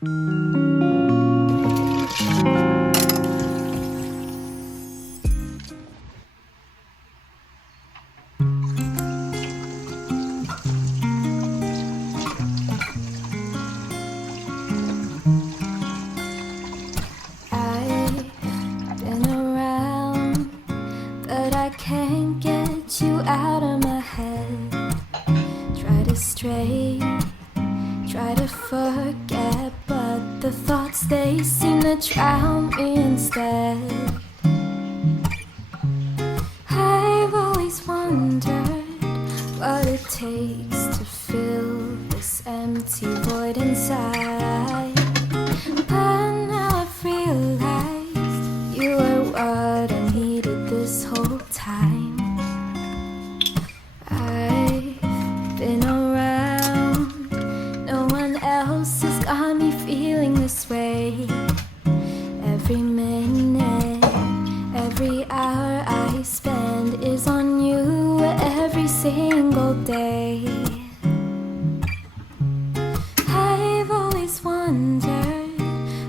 I've been around, but I can't get you out of my head. Try to stray, try to forget, but the thoughts, they seem to drown me instead. I've always wondered what it takes to fill this empty void inside, but now I've realized you were what I needed this whole time. I've been around, no one else has got me feeling this way. Every minute, every hour I spend is on you every single day. I've always wondered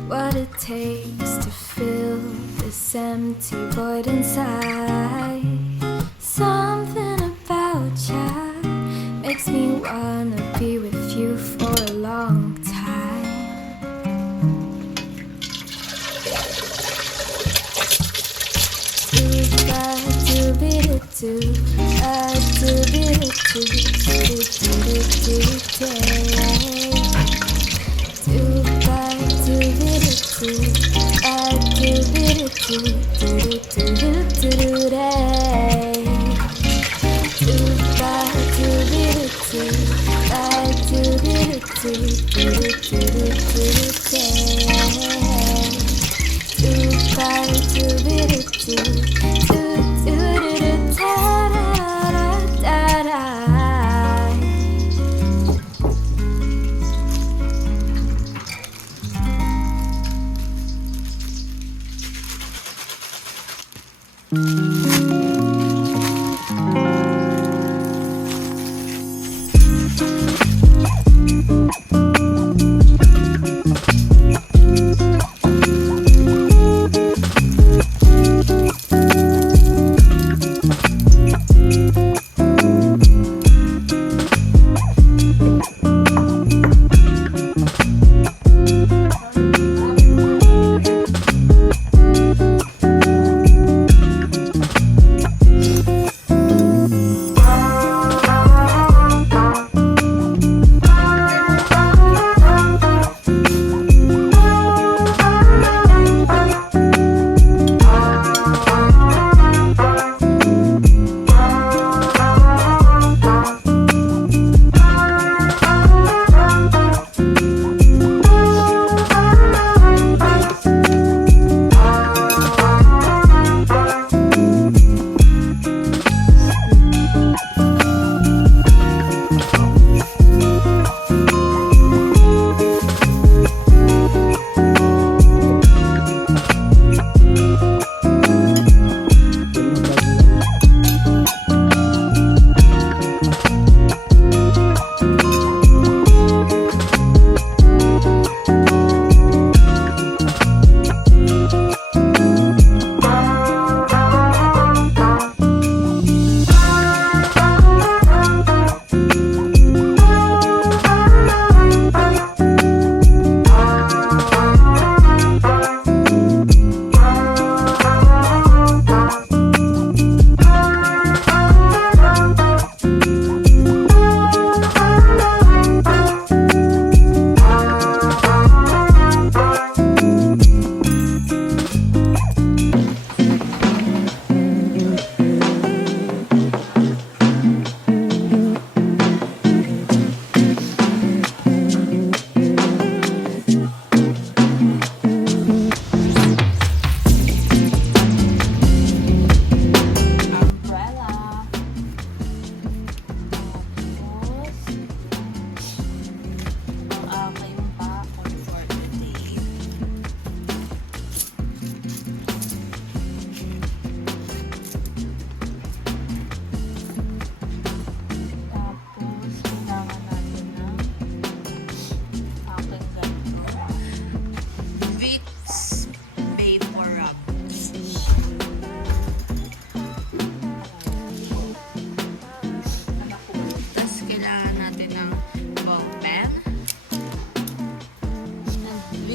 what it takes to fill this empty void inside. Something about you makes me wanna be with you for a long time.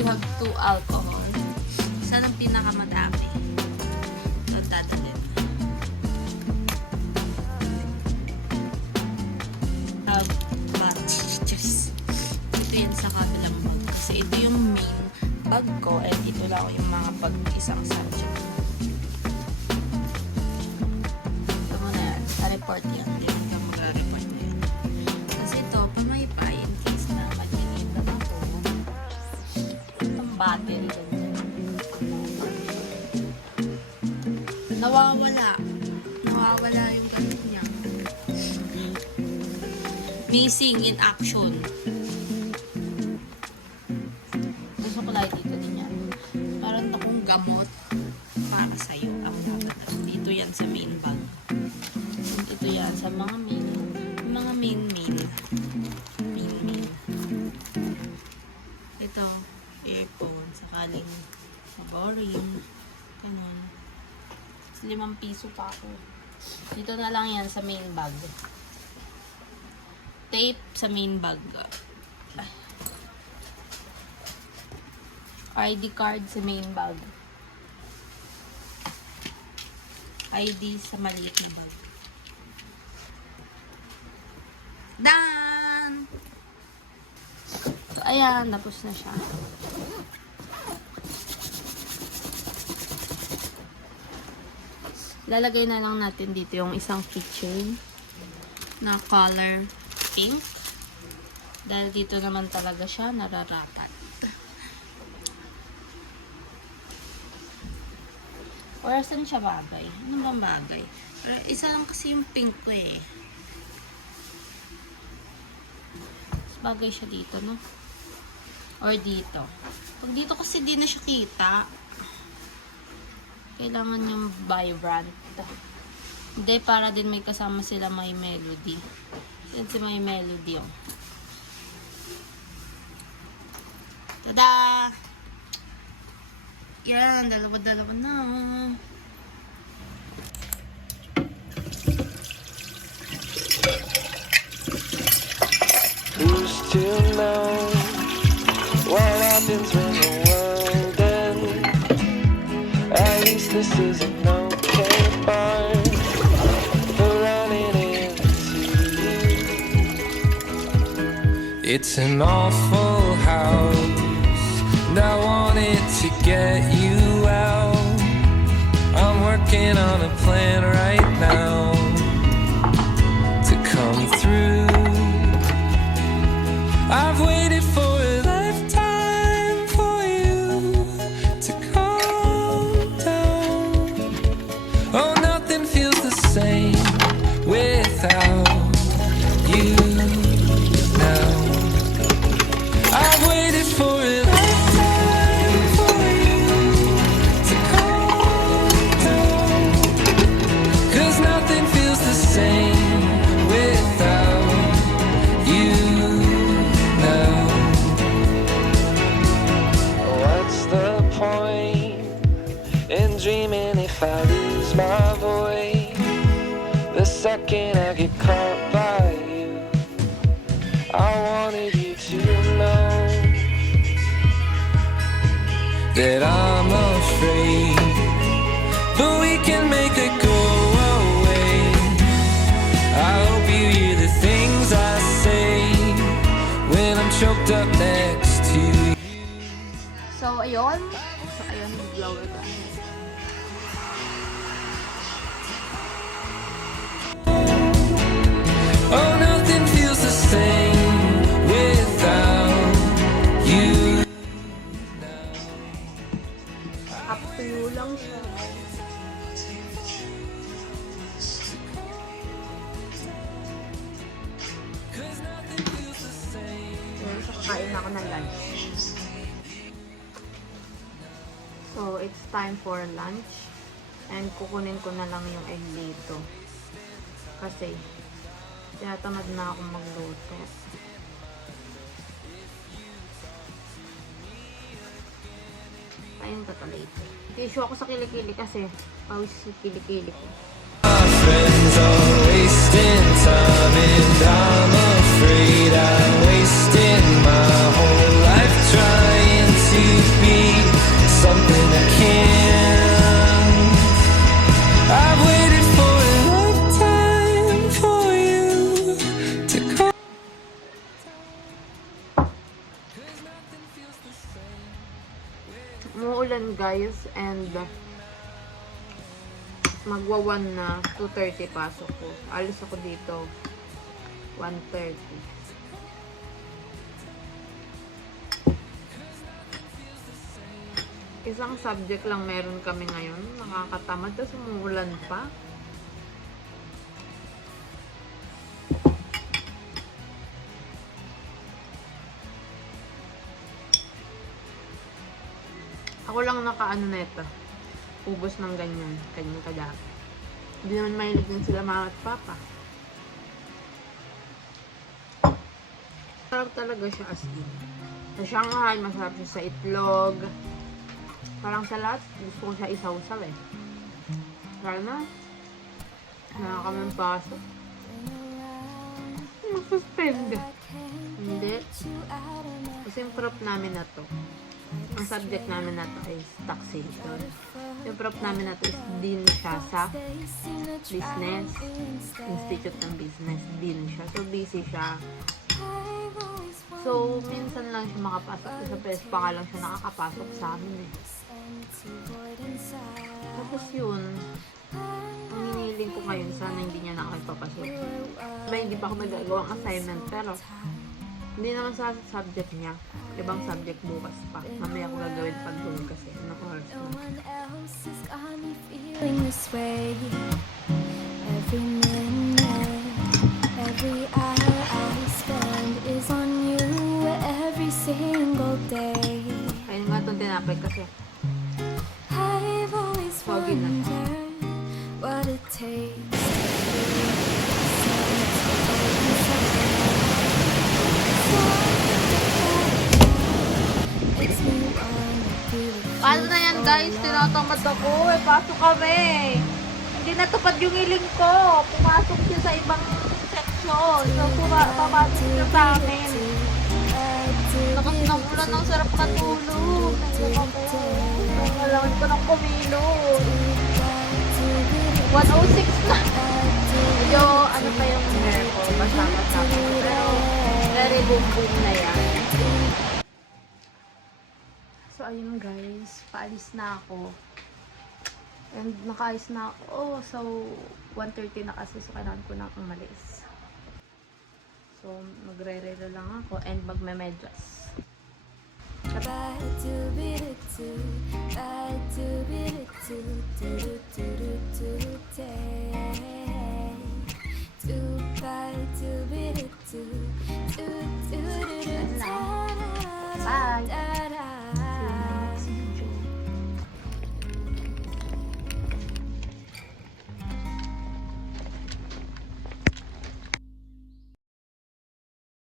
you have 2 alcohol. Saan ang pinakamadami? Ito dadalhin. Ito yan sa kabilang bag. Kasi ito yung main bag ko and ito lang yung mga bag isang subject. Ito mo na yan. Sa-report yan. Hindi ka mag-report na yan. Kasi ito, pamay-pay in case na mag-inip na ako. Itong battery ganyan. Nawawala. Nawawala yung ganun niya. Missing in action. Gusto ko lang dito din yan. Parang akong gamot para sa'yo. Ang dapat. Dito yan sa main bag. Ito yan sa mga main. Mga main. Ito, earphone. Sakaling boring. Ganun. 5 piso pa ako. Dito na lang yan sa main bag. Tape sa main bag. ID card sa main bag. ID sa maliit na bag. Done! So, ayan. Tapos na siya. Lalagay na lang natin dito yung isang keychain na color pink. Dahil dito naman talaga siya nararapat. Or saan siya bagay? Ano bang bagay? Pero isa lang kasi yung pink ko eh. Mas bagay siya dito, no? Or dito. Pag dito kasi di na siya kita. Kailangan yung vibrant. Hindi, para din may kasama sila may melody. Yan si may melody, oh. Tada! Yan, dalawa-dalawa na. Who's to know what happens when the world ends? At least this is an okay part for running into you. It's an awful house, and I wanted to get you out. I'm working on a plan right now to come through. I've waited for a lifetime for you to calm down. Oh, nothing feels the same without you now. I've waited for a lifetime for you to calm down. 'Cause nothing feels the same without you now. What's the point in dreaming if I lose my voice? The second I get caught by you, I wanted you to know that I'm afraid, but we can make it go away. I hope you hear the things I say when I'm choked up next to you. So, ayun. Blower ka. Oh, nothing feels the same without you. Up to you lang siya. Ayan, so kakain na ako ng lunch. So, it's time for lunch. And kukunin ko na lang yung egg dito. Kasi, tinatamad na akong magluto. Kain ka to later. Tissue ako sa kilikili kasi pawis sa kilikili ko. My friends are wasting time, and I'm afraid I wasted my whole life trying to Umuulan guys, and magwa 1 na, 2:30 pasok ko. Alis ako dito 1:30. Isang subject lang meron kami ngayon. Nakakatamad, tapos umuulan pa. Ako lang nakaano nito. Ubos ng ganyan. Kanyang kadami. Hindi naman mahilig din sila mama at papa. Sarap talaga siya as in. Sa Shanghai, masarap siya sa itlog. Parang sa lahat, gusto ko siya isaw-saw eh. Sana, nakakami pasok. Mag-suspend. Hindi. Kasi yung prop namin na to, ang subject namin na to is taxation. Yung prop namin na to is din siya sa business. Institute ng business. Din siya. So, busy siya. So, minsan lang siya makapasok. Sa PES pa nga lang siya nakakapasok sa amin eh. Tapos yun, ang hinihiling ko ngayon, sana hindi niya nakakipapasok. Diba, hindi pa ako nagagawang assignment, pero hindi naman sa subject niya. Ibang subject bukas pa. Mamaya ko gagawin pag-hulog kasi. Naka-horse na. Feeling this way every minute, every hour I spend is on you every single day. Ayun nga itong tinapay kasi. I've always Foggy na. wondered what it takes makes me wanna do it. Paano na yan guys? Tinatamad ako. Pasok kami. Hindi natupad yung hiling ko. Pumasok siya sa ibang section. So, papasok siya sa amin. Lakas ng ulan, ang sarap katulog. Kailangan ko ng kumilot. 1:06 na. Medyo, ano pa yung hair ko. Basa-basa. Pero, very boom-boom na yan. So, ayun guys. Paalis na ako. And nakaayos na ako. Oh, so, 1:30 na kasi. So, kailangan ko na umalis. So, magre-relo lang ako and magme-medyas. Ba-do-be-do-do, ba-do-be-do-do, do-do-do-do.